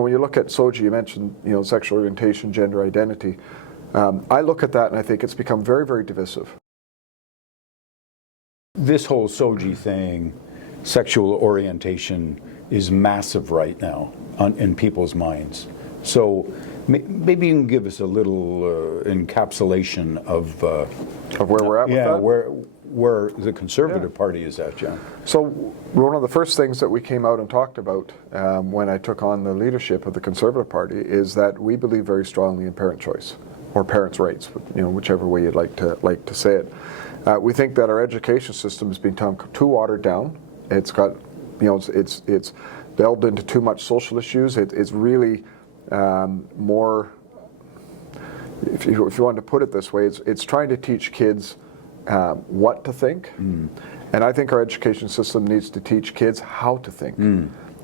when you look at SOGI, you mentioned, sexual orientation, gender identity. I look at that and I think it's become very, very divisive. This whole SOGI thing, sexual orientation, is massive right now in people's minds. So maybe you can give us a little encapsulation of where we're at with that? where the Conservative Party is at, John. So one of the first things that we came out and talked about when I took on the leadership of the Conservative Party is that we believe very strongly in parent choice, or parents' rights, whichever way you'd like to say it. We think that our education system has become too watered down. It's got, it's delved into too much social issues. It's really more, if you want to put it this way, it's trying to teach kids what to think. And I think our education system needs to teach kids how to think.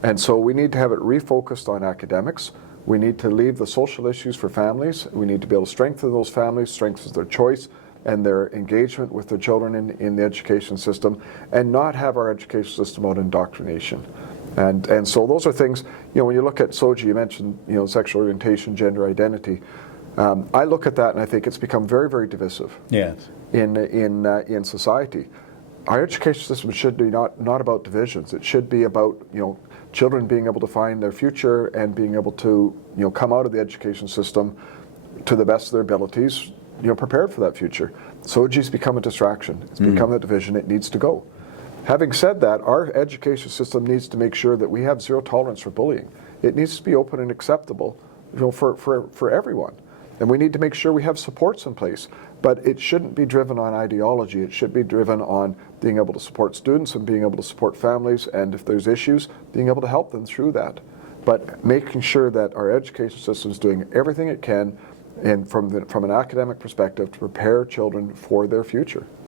And so we need to have it refocused on academics. We need to leave the social issues for families. We need to be able to strengthen those families, strengthen their choice and their engagement with their children in the education system, and not have our education system about indoctrination. And so those are things, when you look at SOGI, you mentioned, sexual orientation, gender identity. I look at that and I think it's become very, very divisive. Yes. In society. Our education system should be not about divisions. It should be about, children being able to find their future and being able to, come out of the education system to the best of their abilities, prepared for that future. SOGI's become a distraction. It's become a division. It needs to go. Having said that, our education system needs to make sure that we have zero tolerance for bullying. It needs to be open and acceptable, for everyone. And we need to make sure we have supports in place. But it shouldn't be driven on ideology. It should be driven on being able to support students and being able to support families, and if there's issues, being able to help them through that. But making sure that our education system is doing everything it can, and from an academic perspective, to prepare children for their future.